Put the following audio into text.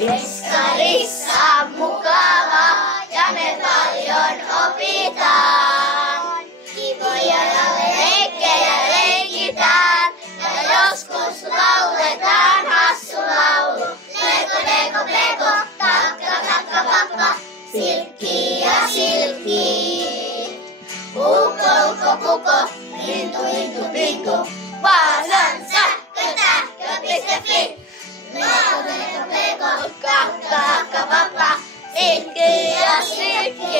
Eskarissa mukava ja me paljon opitaan. Kivoja ja leikkejä leikitään ja joskus lauletaan hassu laulu. Leko, leko, leko, takka, takka, pakka, silkki ja silkki. Ukko, ukko, kukko, lintu, lintu, lintu, vaasan sähkö, tähkö.fi. Leko, leko, leko, kakka, kakka, pakka, silkki ja silkki.